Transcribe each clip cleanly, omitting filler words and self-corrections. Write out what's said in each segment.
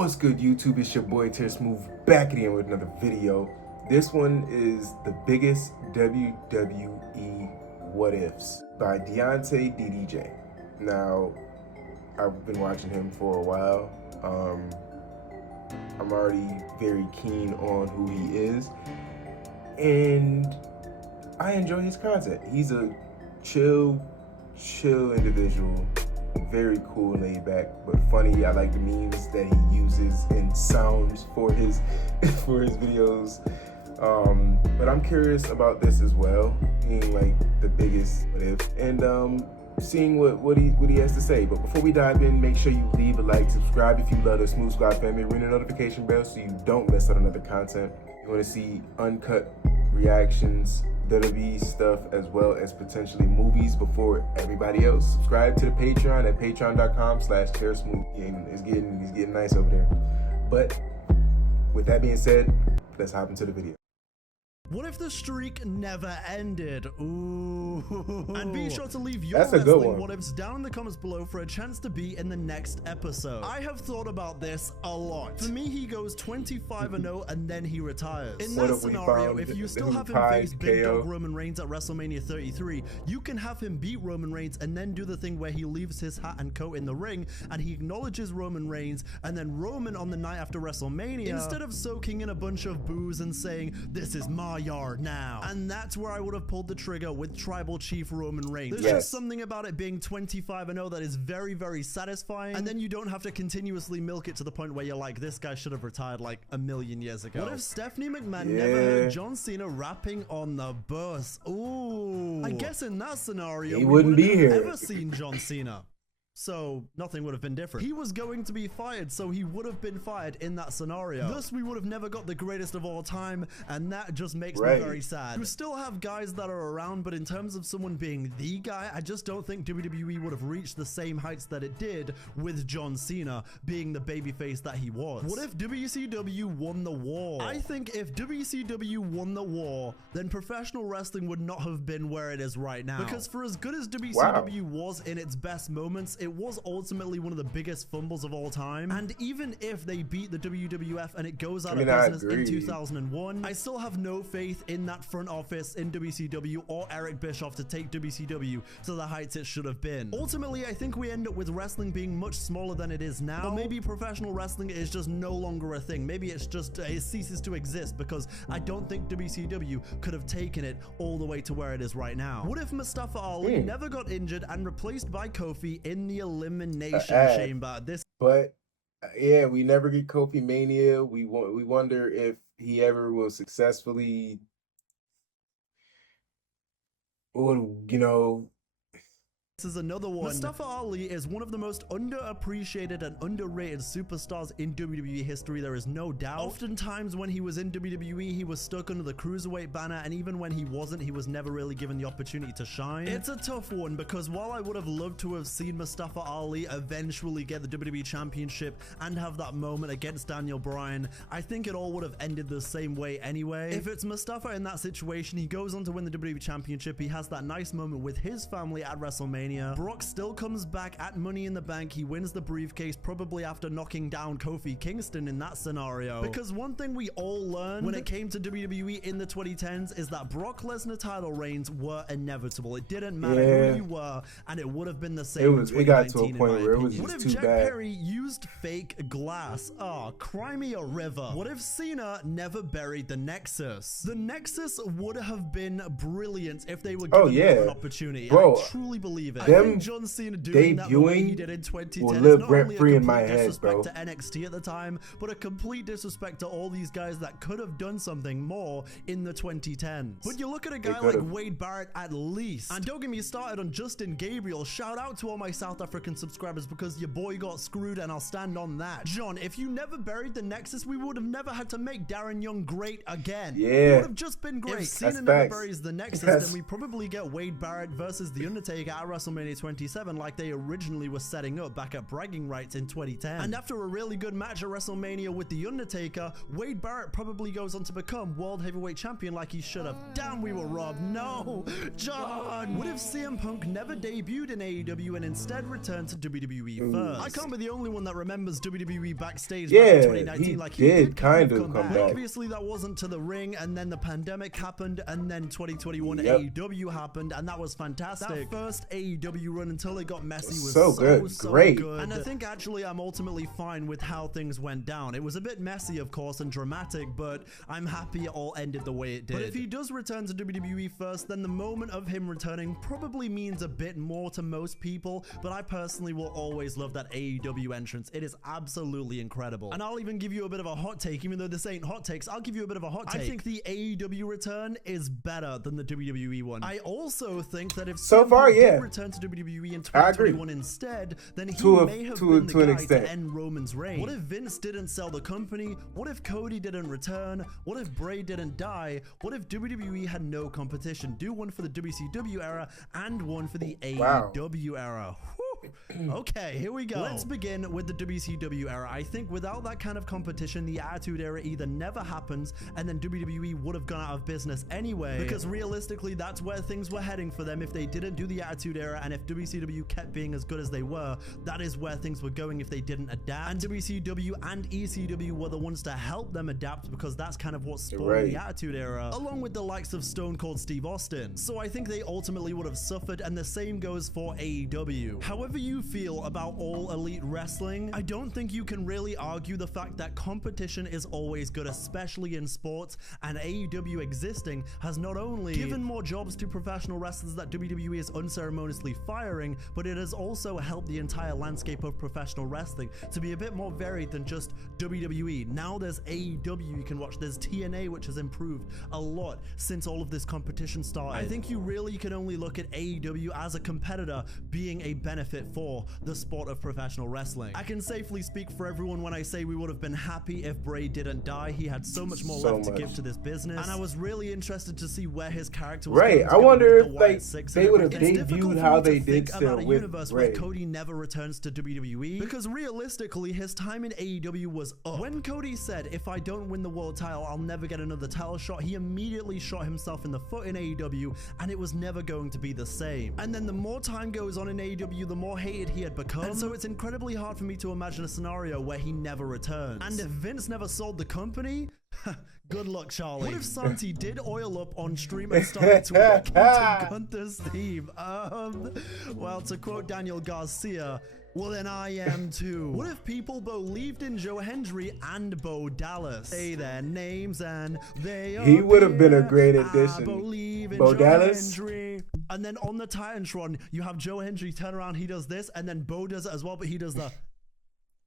What's good, YouTube? It's your boy Smooth back again with another video. This one is the biggest WWE what ifs by Deontay DDJ. Now, I've been watching him for a while. I'm already very keen on who he is, and I enjoy his content. He's a chill individual. Very cool, laid back, but funny. I like the memes that he uses and sounds for his videos. But I'm curious about this as well, being like the biggest what if, and seeing what he has to say. But before we dive in, make sure you leave a like, subscribe if you love the Smooth Squad family, ring the notification bell so you don't miss out on other content. You want to see uncut reactions, WWE stuff, as well as potentially movies before everybody else. Subscribe to the Patreon at patreon.com/TerraSmooth. He's getting nice over there. But with that being said, let's hop into the video. What if the streak never ended? Ooh. And be sure to leave your That's a good wrestling one. what ifs down in the comments below for a chance to be in the next episode. I have thought about this a lot. For me, he goes 25-0 and then he retires. In What that if we scenario, found if you still him have him tied face Big KO? Dog Roman Reigns at WrestleMania 33, you can have him beat Roman Reigns and then do the thing where he leaves his hat and coat in the ring and he acknowledges Roman Reigns, and then Roman on the night after WrestleMania, instead of soaking in a bunch of booze and saying, "This is my yard now." And that's where I would have pulled the trigger with Tribal Chief Roman Reigns. There's just something about it being 25-0 that is very, very satisfying. And then you don't have to continuously milk it to the point where you're like, this guy should have retired like a million years ago. What if Stephanie McMahon never heard John Cena rapping on the bus? Ooh. I guess in that scenario, He we wouldn't be have here. ever seen John Cena. So nothing would have been different. He was going to be fired, so he would have been fired in that scenario. Thus, we would have never got the greatest of all time, and that just makes me very sad. You still have guys that are around, but in terms of someone being the guy, I just don't think WWE would have reached the same heights that it did with John Cena being the babyface that he was. What if WCW won the war? I think if WCW won the war, then professional wrestling would not have been where it is right now. Because for as good as WCW was in its best moments, it was ultimately one of the biggest fumbles of all time. And even if they beat the WWF and it goes out of business in 2001, I still have no faith in that front office in WCW or Eric Bischoff to take WCW to the heights it should have been. Ultimately, I think we end up with wrestling being much smaller than it is now. Or maybe professional wrestling is just no longer a thing. Maybe it's just, it ceases to exist, because I don't think WCW could have taken it all the way to where it is right now. What if Mustafa Ali never got injured and replaced by Kofi in the Elimination Chamber? But yeah, we never get Kofi Mania. We wonder if he ever will successfully, This is another one. Mustafa Ali is one of the most underappreciated and underrated superstars in WWE history, there is no doubt. Oftentimes when he was in WWE, he was stuck under the Cruiserweight banner, and even when he wasn't, he was never really given the opportunity to shine. It's a tough one, because while I would have loved to have seen Mustafa Ali eventually get the WWE Championship and have that moment against Daniel Bryan, I think it all would have ended the same way anyway. If it's Mustafa in that situation, he goes on to win the WWE Championship, he has that nice moment with his family at WrestleMania. Brock still comes back at Money in the Bank. He wins the briefcase, probably after knocking down Kofi Kingston in that scenario. Because one thing we all learned when it came to WWE in the 2010s is that Brock Lesnar title reigns were inevitable. It didn't matter who you were, and it would have been the same. It got to a point where it was just too bad. What if Jack Perry used fake glass? Oh, cry me a river. What if Cena never buried the Nexus? The Nexus would have been brilliant if they were given an opportunity. I truly believe it. I think John Cena doing that the way he did in 2010 is not only a complete disrespect to NXT at the time, but a complete disrespect to all these guys that could have done something more in the 2010s. But you look at a guy like Wade Barrett at least, and don't get me started on Justin Gabriel. Shout out to all my South African subscribers, because your boy got screwed, and I'll stand on that. John, if you never buried the Nexus, we would have never had to make Darren Young great again. It would have just been great. If Cena never buries the Nexus, then we probably get Wade Barrett versus The Undertaker at WrestleMania WrestleMania 27 like they originally were setting up back at bragging rights in 2010. And after a really good match at WrestleMania with The Undertaker, Wade Barrett probably goes on to become World Heavyweight Champion like he should have. Damn, we were robbed. No, John! What if CM Punk never debuted in AEW and instead returned to WWE first? I can't be the only one that remembers WWE backstage back in 2019 like he did kind of come back. Obviously that wasn't to the ring, and then the pandemic happened, and then 2021 AEW happened, and that was fantastic. That first AEW run until it got messy was so great. And I think actually I'm ultimately fine with how things went down. It was a bit messy, of course, and dramatic, but I'm happy it all ended the way it did. But if he does return to WWE first, then the moment of him returning probably means a bit more to most people, but I personally will always love that AEW entrance. It is absolutely incredible. And I'll even give you a bit of a hot take, even though this ain't hot takes, I'll give you a bit of a hot take. I think the AEW return is better than the WWE one. I also think that if did return to WWE in 2021 instead, then he may have been the guy to end Roman's reign. What if Vince didn't sell the company? What if Cody didn't return? What if Bray didn't die? What if WWE had no competition? Do one for the WCW era and one for the AEW era. Okay, here we go. Let's begin with the WCW era. I think without that kind of competition, the Attitude Era either never happens, and then WWE would have gone out of business anyway, because realistically that's where things were heading for them if they didn't do the Attitude Era, and if WCW kept being as good as they were, that is where things were going if they didn't adapt. And WCW and ECW were the ones to help them adapt, because that's kind of what spawned the Attitude Era, along with the likes of Stone Cold Steve Austin. So I think they ultimately would have suffered, and the same goes for AEW. However you feel about All Elite Wrestling, I don't think you can really argue the fact that competition is always good, especially in sports, and AEW existing has not only given more jobs to professional wrestlers that WWE is unceremoniously firing, but it has also helped the entire landscape of professional wrestling to be a bit more varied than just WWE. Now there's AEW you can watch, there's TNA, which has improved a lot since all of this competition started. I think you really can only look at AEW as a competitor being a benefit for the sport of professional wrestling. I can safely speak for everyone when I say we would have been happy if Bray didn't die. He had so much more left to give to this business, and I was really interested to see where his character was going to go. I wonder if they would have debuted how they did still with universe Bray. Where Cody never returns to WWE, because realistically his time in AEW was up. When Cody said, if I don't win the world title, I'll never get another title shot, he immediately shot himself in the foot in AEW, and it was never going to be the same. And then the more time goes on in AEW, the more hated he had become, and so it's incredibly hard for me to imagine a scenario where he never returns. And if Vince never sold the company, good luck, Charlie. What if Santi did oil up on stream and started to walk into Gunther's theme? Well, to quote Daniel Garcia, well then I am too. What if people believed in Joe Hendry and Bo Dallas? Say their names and they He would have been a great addition. Bo Dallas. Hendry. And then on the Titantron, you have Joe Hendry turn around, he does this, and then Bo does it as well, but he does the...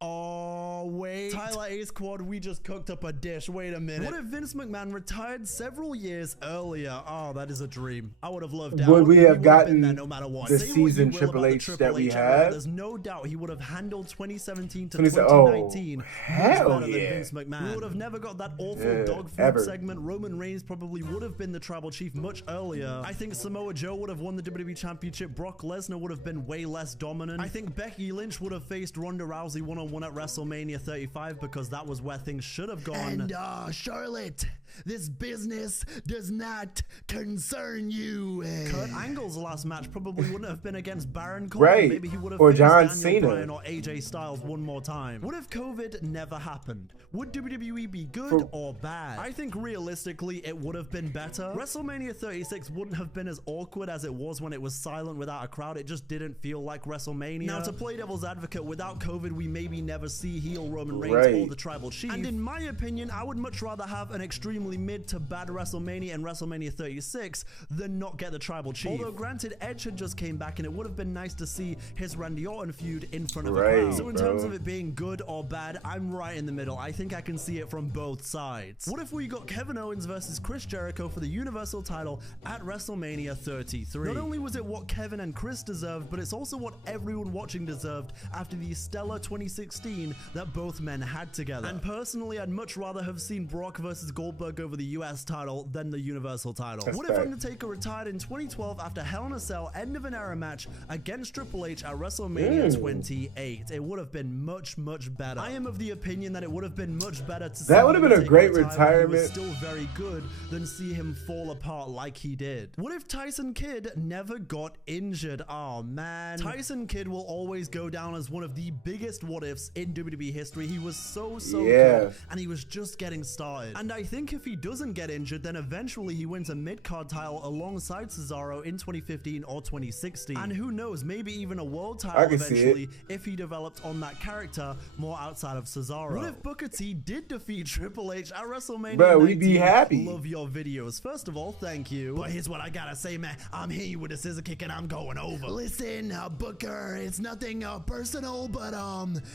Oh, wait. Tyler A Squad, we just cooked up a dish. Wait a minute. What if Vince McMahon retired several years earlier? Oh, that is a dream. I would have loved that. Would we have gotten no matter what. the season Triple H that we have? There's no doubt he would have handled 2017 to 2019 much better than Vince McMahon. We would have never got that awful dog food segment. Roman Reigns probably would have been the tribal chief much earlier. I think Samoa Joe would have won the WWE Championship. Brock Lesnar would have been way less dominant. I think Becky Lynch would have faced Ronda Rousey one-on-one at WrestleMania 35, because that was where things should have gone. And Charlotte, this business does not concern you. Kurt Angle's last match probably wouldn't have been against Baron Corbin. Maybe he would have faced John Daniel Cena. Bryan or AJ Styles one more time. What if COVID never happened? Would WWE be good or bad? I think realistically it would have been better. WrestleMania 36 wouldn't have been as awkward as it was when it was silent without a crowd. It just didn't feel like WrestleMania. Now, to play devil's advocate, without COVID we maybe never see heel Roman Reigns or the tribal chief. And in my opinion, I would much rather have an extremely mid to bad WrestleMania and WrestleMania 36 than not get the tribal chief. Although granted, Edge had just came back and it would have been nice to see his Randy Orton feud in front of a crowd. So in terms of it being good or bad, I'm right in the middle. I think I can see it from both sides. What if we got Kevin Owens versus Chris Jericho for the Universal title at WrestleMania 33? Not only was it what Kevin and Chris deserved, but it's also what everyone watching deserved after the stellar 2016 that both men had together. And personally, I'd much rather have seen Brock versus Goldberg took over the US title than the Universal title. That's What if fact. Undertaker retired in 2012 after Hell in a Cell end of an era match against Triple H at WrestleMania 28? It would have been much, much better. I am of the opinion that it would have been much better to see That would have been a Undertaker great retire when he was retirement. still very good than see him fall apart like he did. What if Tyson Kidd never got injured? Oh man. Tyson Kidd will always go down as one of the biggest what ifs in WWE history. He was so good, and he was just getting started. And I think if he doesn't get injured, then eventually he wins a mid-card title alongside Cesaro in 2015 or 2016. And who knows, maybe even a world title eventually if he developed on that character more outside of Cesaro. What if Booker T did defeat Triple H at WrestleMania 19? We'd be happy. Love your videos. First of all, thank you. But here's what I gotta say, man. I'm hitting you with a scissor kick and I'm going over. Listen, Booker, it's nothing personal, but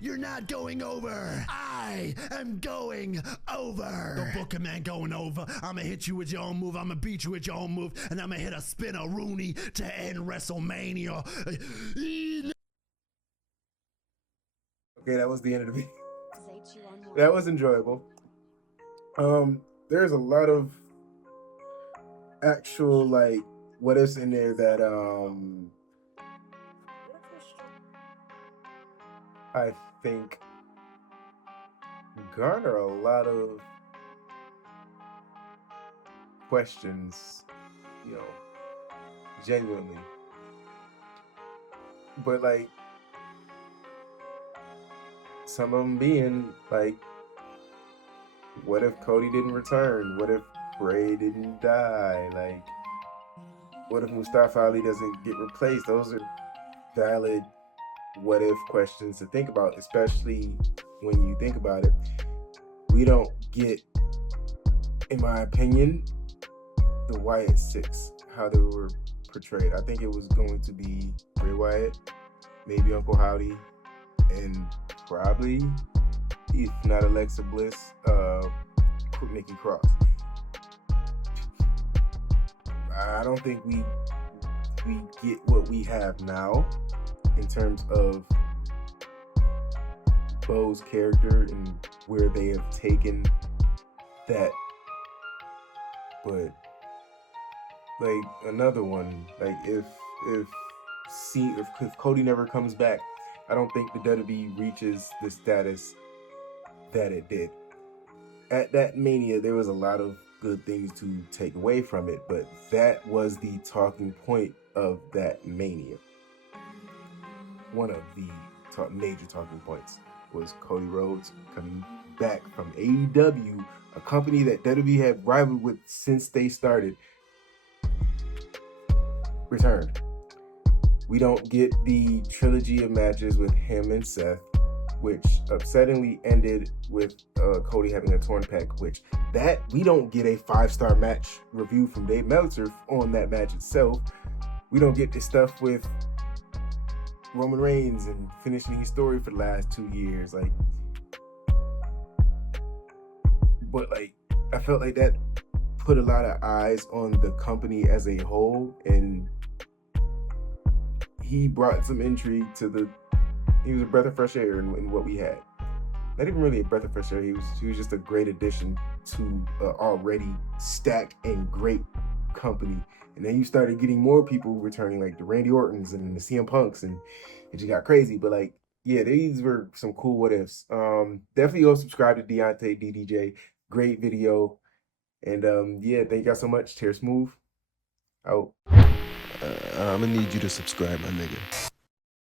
you're not going over. I am going over. The Booker man going over. I'ma hit you with your own move. I'ma beat you with your own move, and I'ma hit a spinner Rooney to end WrestleMania. Okay, that was the end of the video. That was enjoyable. There's a lot of actual like what ifs in there that I think garner a lot of questions, you know, genuinely. But like some of them being like, what if Cody didn't return? What if Bray didn't die? Like, what if Mustafa Ali doesn't get replaced? Those are valid what if questions to think about, especially when you think about it. We don't get, in my opinion, the Wyatt Six, how they were portrayed. I think it was going to be Bray Wyatt, maybe Uncle Howdy, and probably, if not Alexa Bliss, Nikki Cross. I don't think we get what we have now in terms of Bo's character and where they have taken that. But like another one, like if Cody never comes back, I don't think the WWE reaches the status that it did. At that Mania, there was a lot of good things to take away from it, but that was the talking point of that Mania. One of the major talking points was Cody Rhodes coming back from AEW, a company that WWE had rivaled with since they started, returned. We don't get the trilogy of matches with him and Seth, which upsettingly ended with Cody having a torn pec, which that we don't get a 5-star match review from Dave Meltzer on that match itself. We don't get this stuff with Roman Reigns and finishing his story for the last 2 years. Like, but like, I felt like that put a lot of eyes on the company as a whole, and he brought some intrigue to he was a breath of fresh air in what we had. Not even really a breath of fresh air. He was just a great addition to an already stacked and great company. And then you started getting more people returning, like the Randy Ortons and the CM Punks, and it just got crazy. But like, yeah, these were some cool what ifs. Definitely go subscribe to Deontay DDJ. Great video. And yeah, thank y'all so much. Tear Smooth out. I'm gonna need you to subscribe, my nigga.